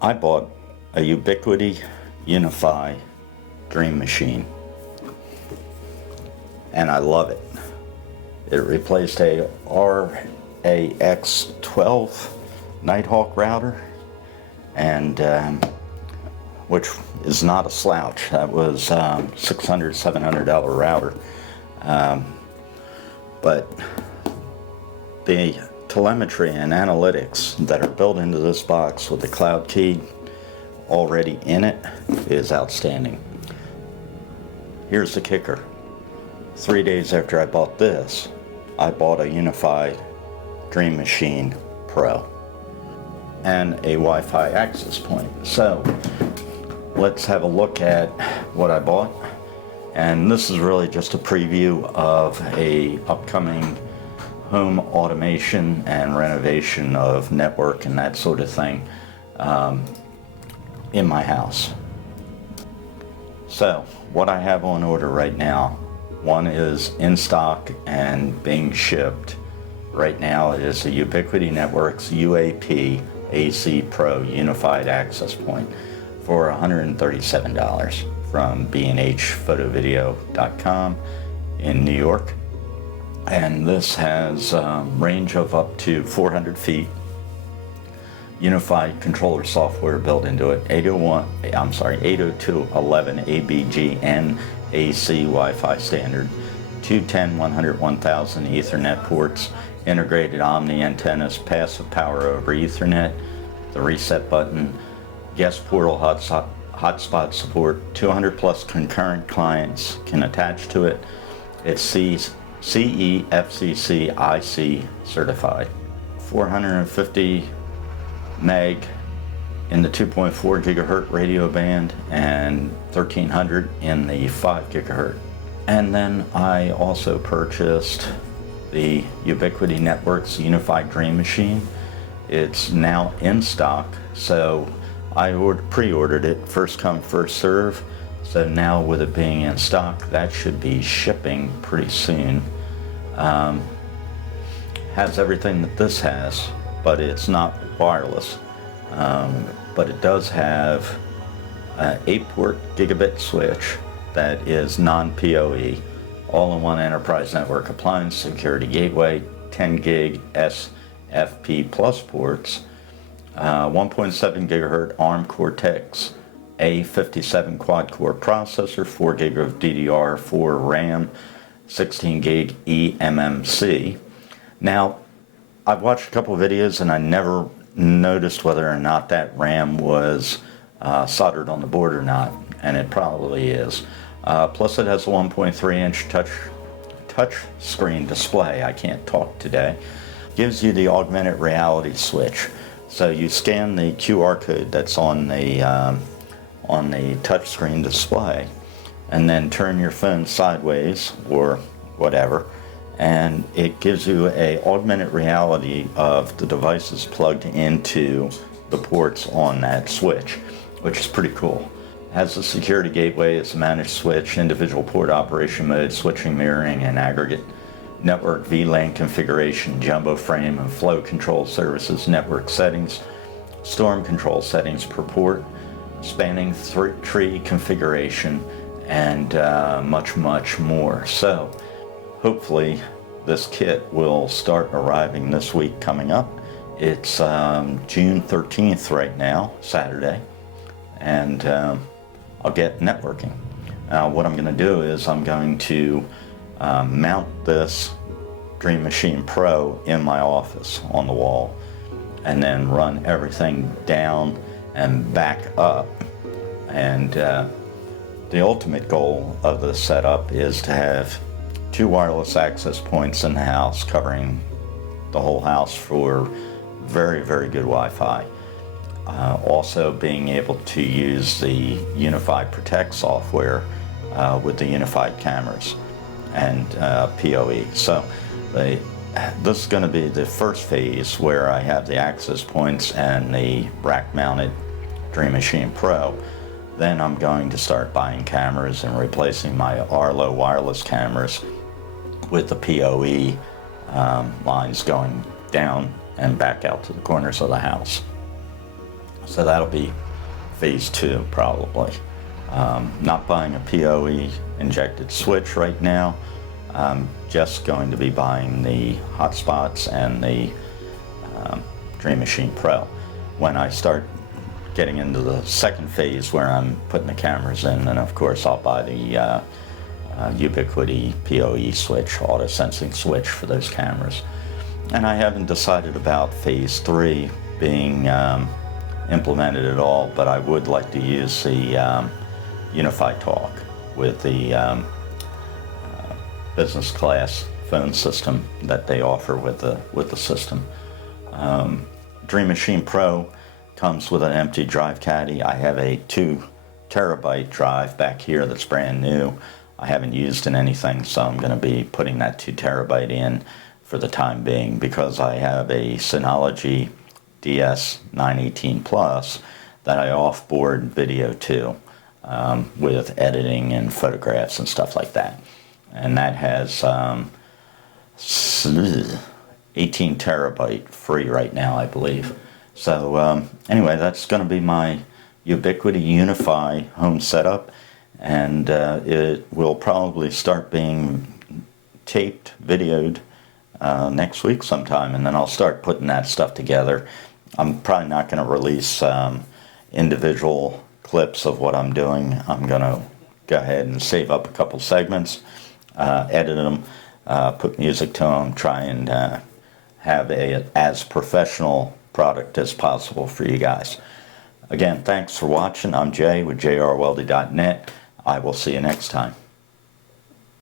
I bought a Ubiquiti Unifi Dream Machine, and I love it. It replaced a RAX12 Nighthawk router, and which is not a slouch. That was $600, $700 router. But the telemetry and analytics that are built into this box with the cloud key already in it is outstanding. Here's the kicker. 3 days after I bought this, I bought a Unifi Dream Machine Pro and a Wi-Fi access point. So let's have a look at what I bought. And this is really just a preview of a upcoming home automation and renovation of network and that sort of thing in my house. So what I have on order right now, one is in stock and being shipped right now, is a Ubiquiti Networks UAP AC Pro Unified Access Point for $137 from bnhphotovideo.com in New York. And this has a range of up to 400 feet, unified controller software built into it, 802.11 ABGN AC Wi-Fi standard, 210, 100, 1000 Ethernet ports, integrated Omni antennas, passive power over Ethernet, the reset button, guest portal hotspot support, 200 plus concurrent clients can attach to it. It's CE FCC IC certified. 450 meg in the 2.4 gigahertz radio band and 1300 in the 5 gigahertz. And then I also purchased the Ubiquiti Networks Unified Dream Machine. It's now in stock, so I pre-ordered it, first come, first serve. So now with it being in stock, that should be shipping pretty soon. Has everything that this has, but it's not wireless. But it does have an 8-port gigabit switch that is non-PoE, all-in-one enterprise network appliance, security gateway, 10 gig SFP plus ports, 1.7 gigahertz ARM Cortex A57 quad-core processor, 4 gig of DDR4 RAM, 16 gig eMMC. Now, I've watched a couple of videos and I never noticed whether or not that RAM was soldered on the board or not, and it probably is. Plus it has a 1.3-inch touch screen display. I can't talk today. Gives you the augmented reality switch. So you scan the QR code that's on the touchscreen display, and then turn your phone sideways or whatever, and it gives you a augmented reality of the devices plugged into the ports on that switch, which is pretty cool. Has a security gateway, it's a managed switch, individual port operation mode, switching, mirroring, and aggregate, network VLAN configuration, jumbo frame and flow control services, network settings, storm control settings per port, spanning tree configuration, and much more. So hopefully this kit will start arriving this week coming up. It's June 13th right now, Saturday, and I'll get networking. Now what I'm going to do is I'm going to mount this Dream Machine Pro in my office on the wall, and then run everything down and back up. And the ultimate goal of the setup is to have 2 wireless access points in the house, covering the whole house for very good Wi-Fi. Also being able to use the Unifi Protect software with the unified cameras and PoE. So this is going to be the first phase where I have the access points and the rack-mounted Dream Machine Pro. Then I'm going to start buying cameras and replacing my Arlo wireless cameras with the PoE lines going down and back out to the corners of the house. So that'll be phase 2 probably. Not buying a PoE injected switch right now. I'm just going to be buying the hotspots and the Dream Machine Pro. When I start getting into the second phase where I'm putting the cameras in, then of course I'll buy the Ubiquiti PoE switch, auto sensing switch for those cameras. And I haven't decided about phase 3 being implemented at all, but I would like to use the Unifi Talk with the business class phone system that they offer with the system. Dream Machine Pro comes with an empty drive caddy. I have a 2 terabyte drive back here that's brand new. I haven't used in anything, so I'm going to be putting that 2 terabyte in for the time being, because I have a Synology DS918 Plus that I offboard video to with editing and photographs and stuff like that. And that has 18 terabyte free right now, I believe. So anyway, that's going to be my Ubiquiti Unifi home setup, and it will probably start being taped, videoed next week sometime, and then I'll start putting that stuff together. I'm probably not going to release individual clips of what I'm doing. I'm going to go ahead and save up a couple segments, edit them, put music to them, try and have as professional product as possible for you guys. Again, thanks for watching. I'm Jay with jrweldy.net. I will see you next time.